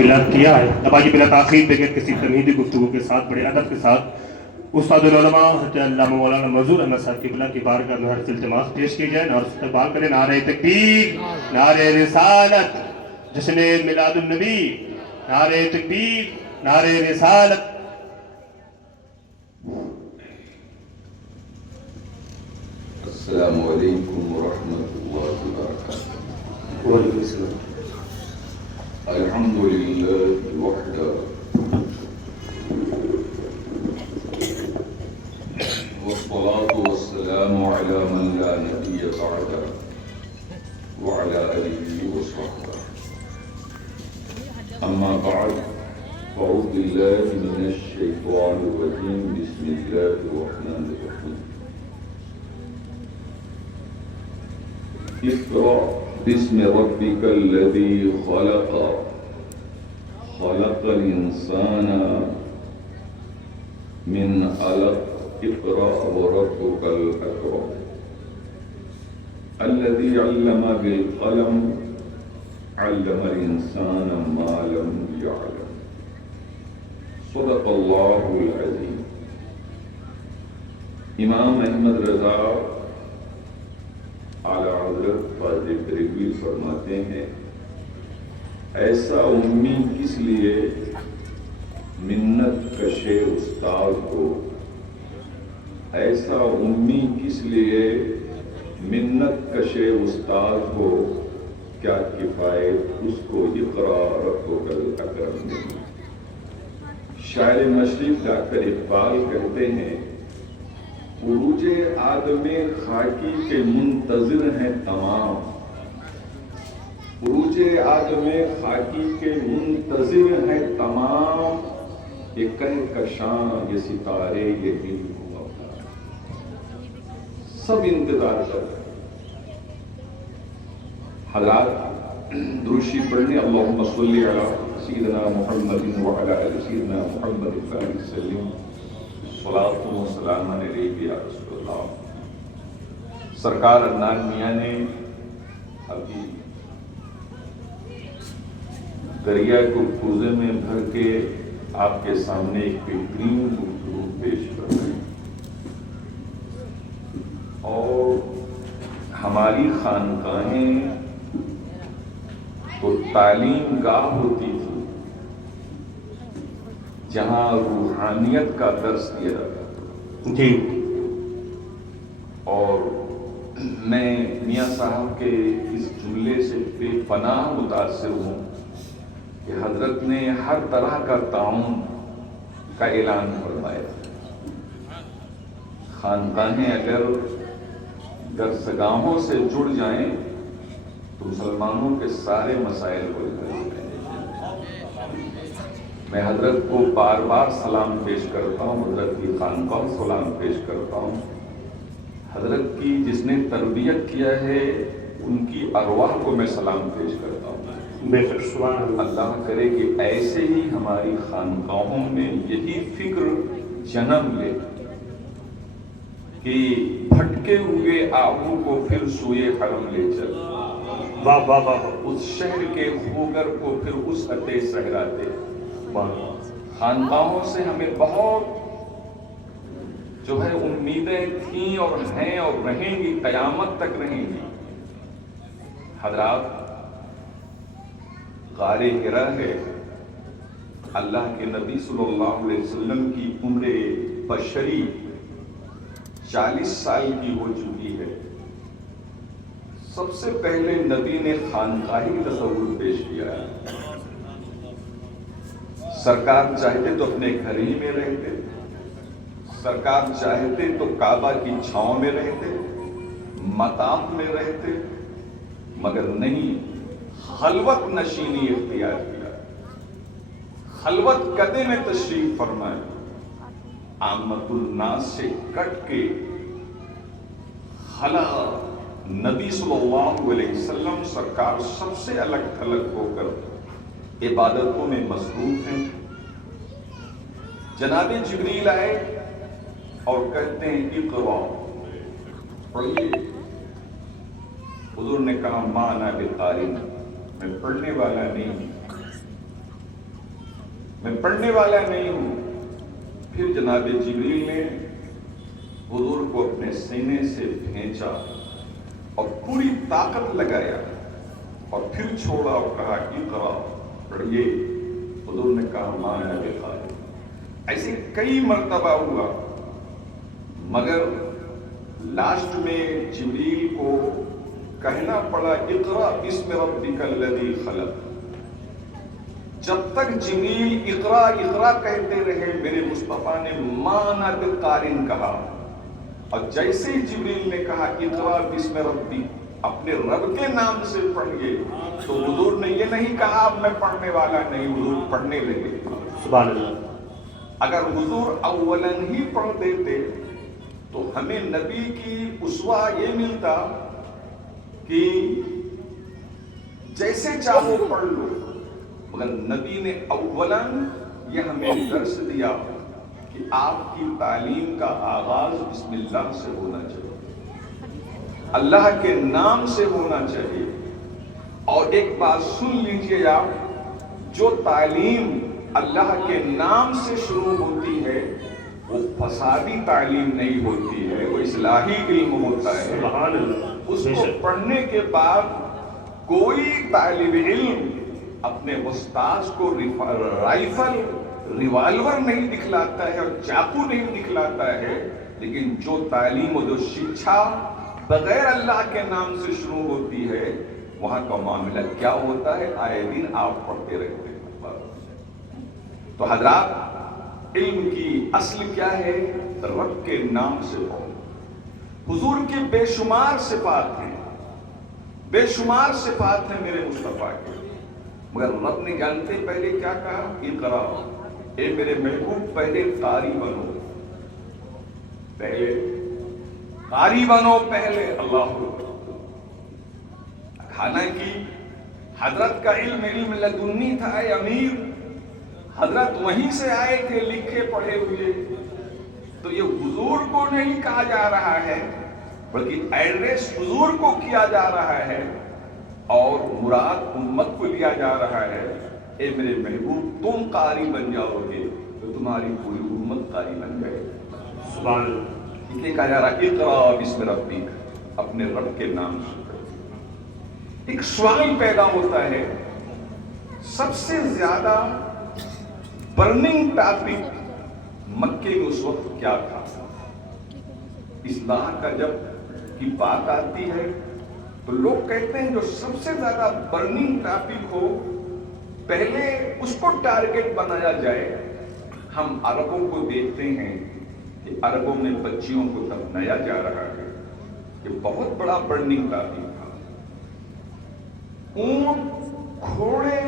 بلا کیا ہے. اب آئیے بلا تاخیر بغیر کسی تمہیدی گفتگو کے ساتھ بڑے ادب کے ساتھ استاد العلماء حضرت علامہ مولانا منظور احمد صاحب قبلہ کی بارگاہ میں ہر التماس پیش کی جائے اور استقبال کریں. نعرہ تکبیر، نعرہ رسالت، جشن میلاد النبی، نعرہ تکبیر، نعرہ رسالت. السلام علیکم ورحمۃ اللہ وبرکاتہ. وعلیکم السلام. الحمد للہ وحدہ والصلاة والسلام على من لا نبي بعده وعلى آله وصحبه. أما بعد فأعوذ بالله من الشيطان الرجيم. بسم الله الرحمن الرحيم. اقرأ باسم ربك الذي خلق خلق الإنسان من علق. اقرأ وربك الأكرم الذي علم بالقلم علم الإنسان ما لم يعلم. صدق الله العظيم. امام احمد رضا اعلیٰ حضرت خواجہ بریلوی فرماتے ہیں ایسا امی کس لیے منت کشے استاد کو، ایسا امی کس لیے منت کشے استاد کو، کیا کفایت اس کو اقرا ربک الاکرم نہیں. شاعر مشرق ڈاکٹر اقبال کہتے ہیں عروج آدم خاکی کے منتظر ہیں تمام، عروج آدم خاکی کے منتظر ہیں تمام، یہ کہکشاں یہ ستارے یہ دل ہوا سب انتظار کر رہے ہیں. حضرات دروشی پڑھنے اللہم صلی علی سیدنا محمد وعلی آل سیدنا محمد وسلم. صلاۃ و سلام علیہ یا رسول اللہ. سرکار عدنان میاں نے ابھی دریا کو کوزے میں بھر کے آپ کے سامنے ایک بہترین گفتگو پیش کر رہے ہیں. اور ہماری خانقاہیں تو تعلیم گاہ ہوتی تھی جہاں روحانیت کا درس دیا جاتا تھا. جی. اور میں میاں صاحب کے اس جملے سے بے پناہ متاثر ہوں کہ حضرت نے ہر طرح کا تعاون کا اعلان فرمایا. خانقاہیں اگر درسگاہوں سے جڑ جائیں تو مسلمانوں کے سارے مسائل حل ہو جائیں. میں حضرت کو بار بار سلام پیش کرتا ہوں، حضرت کی خانقاہ کو سلام پیش کرتا ہوں. حضرت کی جس نے تربیت کیا ہے ان کی ارواح کو میں سلام پیش کرتا ہوں. بے شک سبحان اللہ. اللہ کرے کہ ایسے ہی ہماری خانقاہوں میں یہی فکر جنم لے کہ بھٹکے ہوئے آہو کو پھر سوئے حرم لے چل. واہ واہ واہ. اس شہر کے خوگر کو پھر اس عطے صحرا دے. خانقاہوں سے ہمیں بہت جو ہے امیدیں تھیں اور ہیں اور رہیں گی، قیامت تک رہیں گی. حضرات غار حرا ہے، اللہ کے نبی صلی اللہ علیہ وسلم کی عمر بشری 40 سال کی ہو چکی ہے. سب سے پہلے نبی نے خانقاہی تصور پیش کیا ہے. سرکار چاہتے تو اپنے گھر ہی میں رہتے، سرکار چاہتے تو کعبہ کی چھاؤں میں رہتے، مطاف میں رہتے، مگر نہیں، خلوت نشینی اختیار کیا. خلوت قدے میں تشریف فرمائے، عامت الناس سے کٹ کے خلا نبی صلی اللہ علیہ وسلم سرکار سب سے الگ تھلگ ہو کر عبادتوں میں مصروف ہیں. جناب جبریل آئے اور کہتے ہیں اقرا، پڑھیے. حضور نے کہا ما انا بقاری، میں پڑھنے والا نہیں. میں پڑھنے والا نہیں ہوں. پھر جناب جبریل نے حضور کو اپنے سینے سے بھینچا اور پوری طاقت لگایا اور پھر چھوڑا اور کہا اقرا پڑھیے. حضور نے کہا ما انا بقارئ. ایسے کئی مرتبہ ہوا مگر لاسٹ میں جبریل کو کہنا پڑا اقرا بسم ربک الذی خلق. جب تک جبریل اقرا اقرا کہتے رہے میرے مصطفیٰ نے ما انا بقارئ کہا. اور جیسے جبریل نے کہا اقرا بسم ربک اپنے رب کے نام سے پڑھیے تو حضور نے یہ نہیں کہا اب میں پڑھنے والا نہیں. حضور پڑھنے لگے. سبحان اللہ. اگر حضور اولن ہی پڑھ دیتے تو ہمیں نبی کی اسوہ یہ ملتا کہ جیسے چاہو پڑھ لو. مگر نبی نے اولن یہ ہمیں درس دیا کہ آپ کی تعلیم کا آغاز بسم اللہ سے ہونا چاہیے, اللہ کے نام سے ہونا چاہیے. اور ایک بات سن لیجئے آپ, جو تعلیم اللہ کے نام سے شروع ہوتی ہے وہ فسادی تعلیم نہیں ہوتی ہے, وہ اصلاحی علم ہوتا ہے. سبحان اللہ. اس کو پڑھنے کے بعد کوئی طالب علم اپنے استاذ کو رائفل ریوالور نہیں دکھلاتا ہے اور چاقو نہیں دکھلاتا ہے, لیکن جو تعلیم و جو شکشا بغیر اللہ کے نام سے شروع ہوتی ہے وہاں کا معاملہ کیا ہوتا ہے آئے دن آپ پڑھتے رہتے ہیں. تو حضرات علم کی اصل کیا ہے؟ رب کے نام سے پڑھو. حضور کے بے شمار صفات ہیں, بے شمار صفات ہیں میرے مصطفیٰ کے, مگر رب نے جانتے پہلے کیا کہا؟ اقرا, اے میرے محبوب پہلے قاری بنو, پہلے قاری بنو, پہلے اللہ. حالانکہ حضرت کا علم لدنی تھا. اے امیر, حضرت وہیں سے آئے تھے لکھے پڑھے ہوئے. تو یہ حضور کو نہیں کہا جا رہا ہے بلکہ ایڈریس حضور کو کیا جا رہا ہے اور مراد امت کو لیا جا رہا ہے. اے میرے محبوب تم قاری بن جاؤ گے تو تمہاری پوری امت قاری بن جائے. سبحان اللہ. اس لیے کہا جا رہا ہے اقرا بسم ربک, اپنے رب کے نام سے. ایک سوال پیدا ہوتا ہے, سب سے زیادہ برننگ ٹاپک مکے میں اس وقت کیا تھا؟ اصلاح کا جب کی بات آتی ہے تو لوگ کہتے ہیں جو سب سے زیادہ برننگ ٹاپک ہو پہلے اس کو ٹارگٹ بنایا جائے. ہم عربوں کو دیکھتے ہیں کہ عربوں میں بچیوں کو دفنایا جا رہا ہے, یہ بہت بڑا برننگ ٹاپک تھا. اونٹ گھوڑے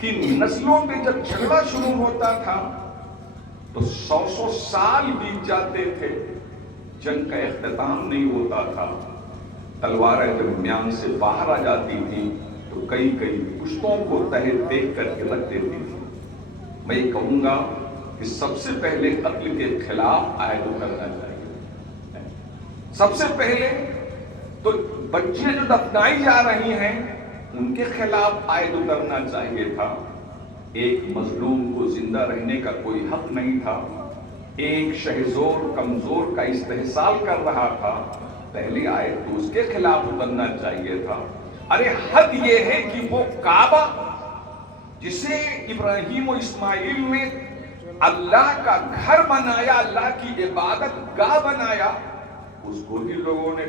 کی نسلوں پہ جب جھگڑا شروع ہوتا تھا تو 100 سال بیت جاتے تھے, جنگ کا اختتام نہیں ہوتا تھا. تلواریں جب میان سے باہر آ جاتی تھی تو کئی پشتوں کو تحت دیکھ کر کے رکھ دیتی تھی. میں یہ کہوں گا کہ سب سے پہلے قتل کے خلاف عہد کرنا چاہیے. سب سے پہلے تو بچیاں جو دفنائی جا رہی ہیں ان کے خلاف عائد اترنا چاہیے تھا. ایک مظلوم کو زندہ رہنے کا کوئی حق نہیں تھا, ایک شہزور کمزور کا استحصال کر رہا تھا, پہلی آیت تو اس کے خلاف اترنا چاہیے تھا. ارے حد یہ ہے کہ وہ کعبہ جسے ابراہیم و اسماعیل نے اللہ کا گھر بنایا, اللہ کی عبادت گاہ بنایا, اس کو بھی لوگوں نے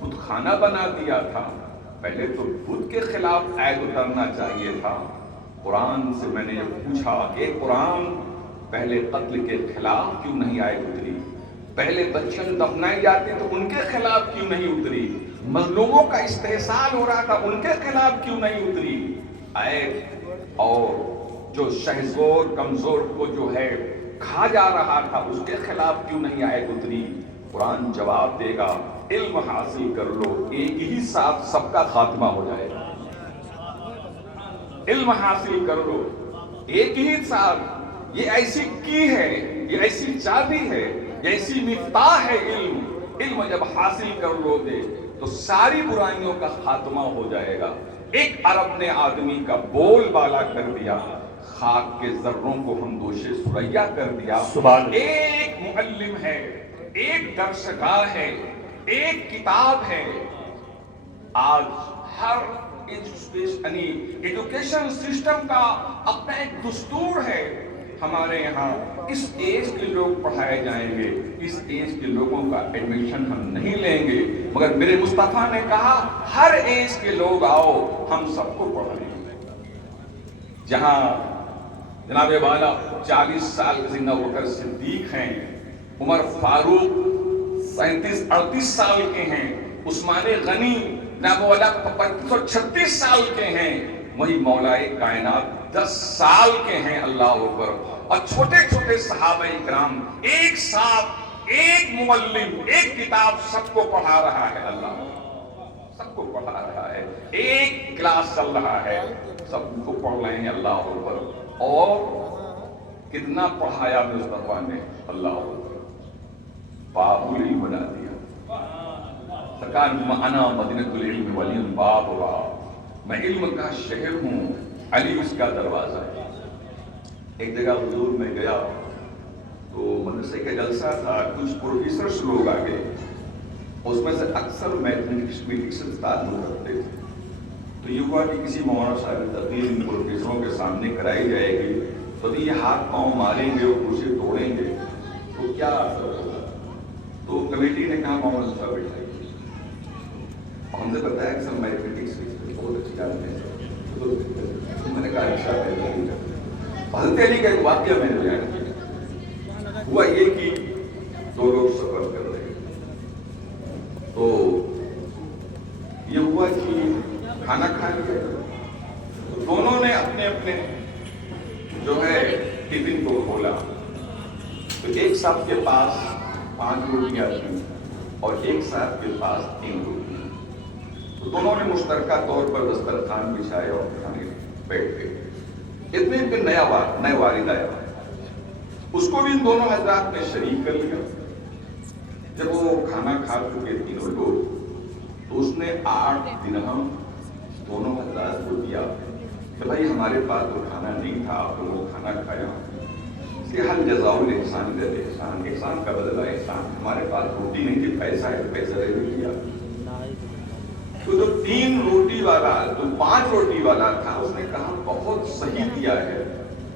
بت خانہ بنا دیا تھا. پہلے تو بت کے خلاف عہد اترنا چاہیے تھا. قرآن سے میں نے جب پوچھا کہ قرآن پہلے قتل کے خلاف کیوں نہیں عہد اتری, پہلے بچیاں دفنائی جاتی تو ان کے خلاف کیوں نہیں اتری, مظلوموں کا استحصال ہو رہا تھا ان کے خلاف کیوں نہیں اتری عہد, اور جو شہزور کمزور کو جو ہے کھا جا رہا تھا اس کے خلاف کیوں نہیں عہد اتری. قرآن جواب دے گا علم حاصل کر لو, ایک ہی ساتھ سب کا خاتمہ ہو جائے گا. علم حاصل کر لو ایک ہی ساتھ, یہ ایسی کی ہے, یہ ایسی چابی ہے, یہ ایسی مفتاح ہے علم. علم جب حاصل کر لو گے تو ساری برائیوں کا خاتمہ ہو جائے گا. एक अरब ने आदमी का बोल बाला कर दिया, खाक के जर्रों को हम दोषे सुरैया कर दिया। सुभान एक मुअल्लिम है, एक दर्शगाह है, एक किताब है। आज हर एजुकेशन सिस्टम का अपना एक दस्तूर है। हमारे यहाँ इस एज के लोग पढ़ाए जाएंगे, इस एज के लोगों का एडमिशन हम नहीं लेंगे, मगर मेरे मुस्तफा ने कहा हर एज के लोग आओ, हम सबको पढ़ाएंगे। जहां जनाबे वाला 40 साल के सैयदना अबू बकर सिद्दीक हैं, उमर फारूक 37-38 साल के हैं, उस्माने गनी जनाबे वाला 35-36 साल के हैं, वही मौलाए कायनात 10 साल के हैं। अल्लाह अकबर। और छोटे छोटे सहाबा इकराम एक साथ एक मुअल्लिम एक किताब सबको पढ़ा रहा है। अल्लाह सबको पढ़ा रहा है, एक क्लास चल रहा है, सबको पढ़ रहे हैं। अल्लाह अकबर। और कितना पढ़ाया मुस्तफा ने, अल्लाह अकबर, बाबुल इल्म बना दिया। सरकार मना मदीनतुल इल्म वली बाब बाब, मैं इल्म का शहर हूँ, अली उसका दरवाजा है। एक जगह हुजूर में गया तो मदरसे का जलसा था, कुछ प्रोफेसर्स लोग आ गए, उसमें से अक्सर मैथमेटिक्स से ताल्लुक रखते थे। तो ये हुआ कि किसी मौलाना साहब की तकरीर इन प्रोफेसरों के सामने कराई जाएगी, तो ये हाथ पांव मारेंगे और कुर्सी तोड़ेंगे, तो क्या तो कमेटी ने कहा मौलाना साहब बैठाइए। हमने बताया कि सब मैथमेटिक्स बहुत अच्छी जानते हैं, तो मैंने कहा अच्छा है। हज़रत अली का एक वाक़या मैंने बयान किया। हुआ ये कि दो लोग सफर कर रहे हैं, तो ये हुआ कि खाना खा लिया, तो दोनों ने अपने अपने जो है टिफिन को खोला, तो एक साहब के पास 5 रोटियां थी और एक साहब के पास 3 रोटियां। तो दोनों ने मुश्तरका तौर पर दस्तरखान बिछाए और खाने बैठ गए। इतने पे नया वारिद आया, उसको भी इन दोनों हजरात ने शरीक कर लिया। जब वो खाना खा चुके तीनों लोग, तो उसने 8 दिरहम दोनों हजरात को दिया कि भाई हमारे पास तो खाना नहीं था, आप लोगों को खाना खाया, इसलिए हल जज़ाउल एहसान का एहसान, एहसान का बदला एहसान। हमारे पास रोटी नहीं थी, पैसा है, पैसा ले लिया। तो जो 3 रोटी वाला, जो 5 रोटी वाला था, उसने कहा बहुत सही दिया है,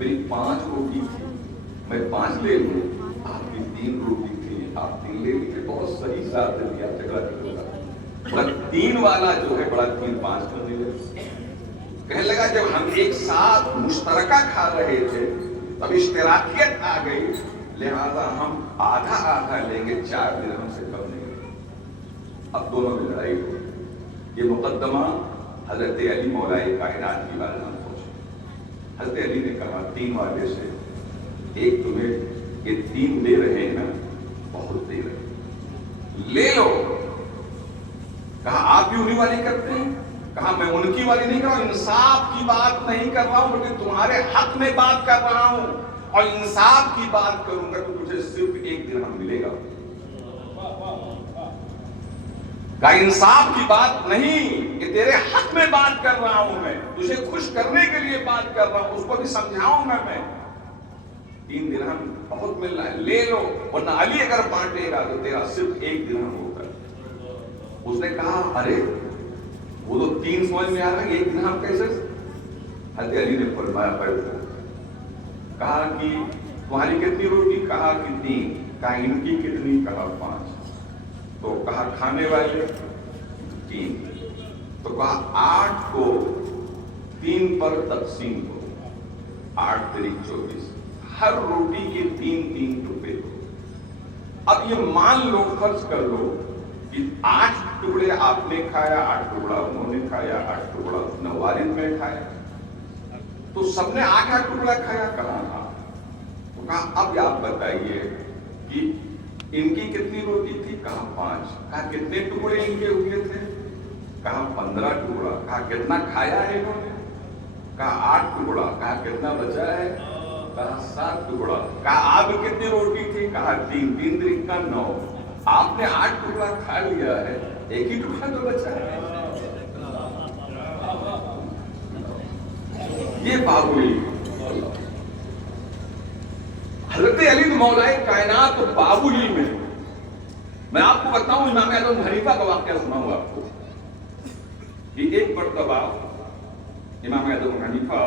मेरी 5 रोटी थी, मैं 5 ले लूं, आपकी 3 रोटी थी, आप 3 ले लीजिए, बहुत सही साथ दिया। झगड़ा नहीं होगा। बड़ा 3 वाला जो है बड़ा 3-5 करने लगे। कहने लगा जब हम एक साथ मुश्तरका खा रहे थे तब इश्तिराकियत आ गई, लिहाजा हम आधा आधा लेंगे, 4 दिरहम से कम नहीं। अब दोनों में लड़ाई हो। ये मुकद्दमा हजरत अली मौलाए कायनात की बात में पहुंचे। हजरत अली ने कहा 3 वाले से, एक तुम्हें ये 3 दे रहे हैं ना, बहुत दे रहे हैं, ले लो। कहा आप भी उन्हीं वाली करते हैं? कहा मैं उनकी वाली नहीं कर रहा हूं, इंसाफ की बात नहीं कर रहा हूं, बल्कि तुम्हारे हक में बात कर रहा हूं, और इंसाफ की बात करूंगा तो तुझे सिर्फ 1 दिरहम मिलेगा। का इंसाफ की बात नहीं, ये तेरे हक में बात कर रहा हूं मैं, तुझे खुश करने के लिए बात कर रहा हूं, उसको भी समझाऊंगा मैं। 3 दिरहम बहुत मिल रहा है, ले लो, वरना अली अगर बांटेगा तो तेरा सिर्फ 1 दिरहम होगा। उसने कहा अरे वो तो 3 समझ में आ रहा है, 1 दिरहम कैसे? हज़रत अली ने फरमाया बैठो। कहा कि तुम्हारी कितनी रोटी? कहा कि 3। कहा इनकी कितनी? कहा 5। तो कहा खाने वाले 3। तो कहा 8 को 3 पर तकसीम करो, 8 3 24, हर रोटी के 3-3 टुकड़े दो। अब ये मान लो, फर्ज कर लो कि 8 टुकड़े आपने खाया, 8 टुकड़ा उन्होंने खाया, 8 टुकड़ा उसने वारिद में खाया, तो सबने 8-8 टुकड़ा खाया। कहा था। तो कहा अब आप बताइए कि इनकी कितनी रोटी थी? कहा 5। कहा कितने टुकड़े इनके हुए थे? कहा 15 टुकड़ा। कहा कितना खाया है इन्होंने? कहा 8 टुकड़ा। कहा कितना बचा है? कहा 7 टुकड़ा। कहा आप कितनी रोटी थी? कहा 3। 3 3 का 9। आपने 8 टुकड़ा खा लिया है, 1 ही टुकड़ा तो बचा है। یہ बाबुल हजरत अली मौलाए कायनात बाबुल में, मैं आपको बताऊं इमाम आजम हनीफा का वाकया सुनाऊं आपको कि एक मर्तबा इमाम आजम हनीफा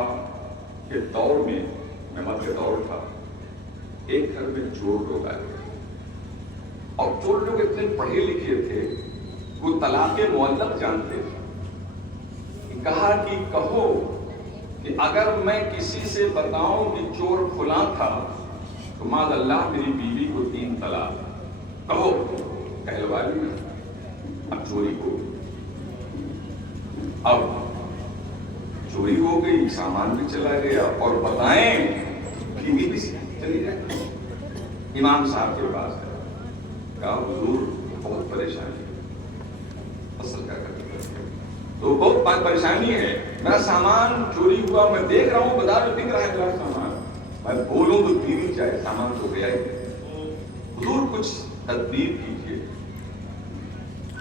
के दौर में, महमद के दौर था, एक घर में चोर लोग आए और चोर लोग इतने पढ़े लिखे थे वो तलाक़ मुअल्लक़ जानते थे। कहा कि कहो कि अगर मैं किसी से बताऊं कि चोर खुला था तो माज़अल्लाह मेरी बीवी को 3 तलाक, कहो कहलवा ली। अब चोरी हो गई, अब चोरी हो गई, सामान भी चला गया और बताएं बीवी भी चली जाए। इमाम साहब के पास है, कहा हुजूर बहुत परेशानी, असल क्या करते तो बहुत परेशानी है, मेरा सामान चोरी हुआ, मैं देख रहा हूँ बाजार में बिक रहा है मेरा सामान, मैं बोलूं तो बीवी चाहे, सामान तो गया ही। हुजूर कुछ तदबीर कीजिए।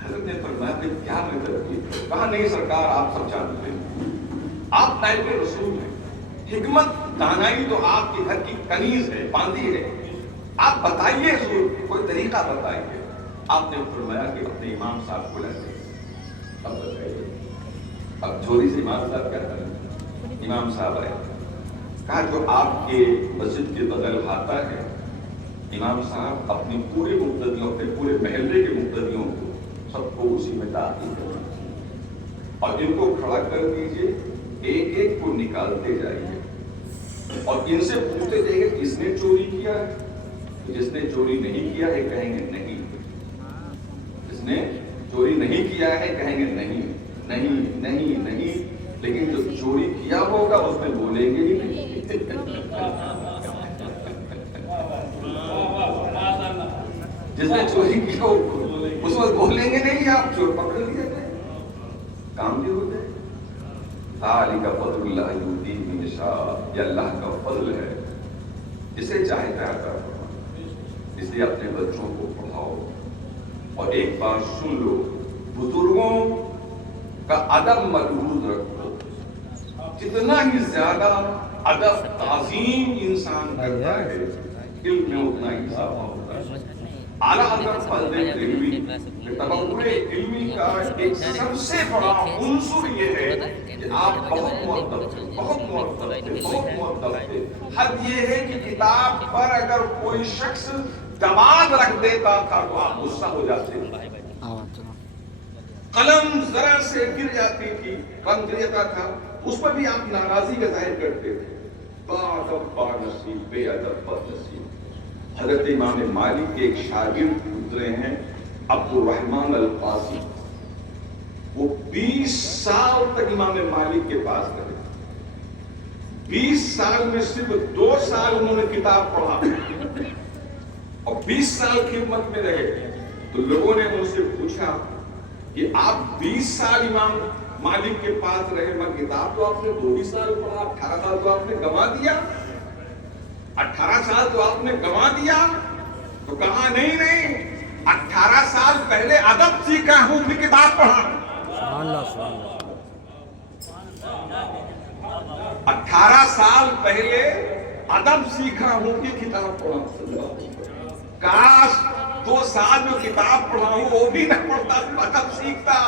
हज़रत ने फरमाया कि क्या मैं तदबीर? कहा नहीं सरकार, आप सब जानते हैं, आप नाइब रसूल हैं, हिकमत दानाई तो आपके घर की कनीज है, बांदी है, आप बताइए हुजूर, कोई तरीका बताइए। आपने फरमाया कि अपने इमाम साहब को लाइए। अब बताइए, अब चोरी से इमाम साहब क्या करें? इमाम साहब आए, कहा जो आपके मस्जिद के बगल आता है, इमाम साहब अपनी पूरे मुक्तदियों, अपने पूरे महल्ले के मुक्तदियों को सबको उसी में दाखिल करें और इनको खड़ा कर दीजिए, एक एक को निकालते जाइए और इनसे पूछते जाइए किसने चोरी किया है। जिसने चोरी नहीं किया है कहेंगे नहीं, जिसने चोरी नहीं किया है कहेंगे नहीं नहीं नहीं नहीं, लेकिन जो चोरी किया होगा उसमें बोलेंगे ही नहीं। जिसने चोरी किया उस वक्त बोलेंगे नहीं, आप चोर पकड़ लिए थे, काम भी होते। ताली का फज़्लुल्लाह युती मन यशा, ये अल्लाह का फजल है, जिसे चाहे चाहता है। इसलिए अपने बच्चों को पढ़ाओ और एक बार सुन लो, बुजुर्गों का अदब मलहूज रखो। जितना ही ज्यादा अदब ताज़ीम इंसान करता है, इल्म में उतना ही इजाफा होता है। आला हज़रत फज़ल इल्मी, तबव्वुए इल्मी का एक सबसे बड़ा उन्सुर ये है कि आप बहुत मुअद्दब थे, बहुत मुअद्दब थे, बहुत मुअद्दब थे। हद ये है कि किताब पर अगर कोई शख्स दबाव रख देता था तो आप गुस्सा हो जाते थे, कलम जरा से गिर जाती थी, कलम गिर जाता था, उस पर भी आप नाराजगी का जाहिर करते थे। बाअदब बानसीब, बेअदब बदनसीब। हजरत इमाम मालिक के एक शागिर्द गुजरे हैं अब्दुल रहमान अल कासी, वो 20 साल तक इमाम मालिक के पास रहे। 20 साल में सिर्फ 2 साल उन्होंने किताब पढ़ा और 20 साल खिदमत में रहे। तो लोगों ने उनसे पूछा कि आप 20 साल इमाम मालिक के पास रहे, मगर किताब तो आपने 2 ही साल पढ़ा, 18 साल तो आपने गंवा दिया, 18 साल तो आपने गंवा दिया। तो कहा नहीं नहीं, 18 साल पहले अदब सीखा हूं, फिर किताब पढ़ा। 18 साल पहले अदब सीखा हूं कि किताब पढ़ा। काश 2 साल जो किताब पढ़ा हूं वो भी न पढ़ता, अदब सीखता।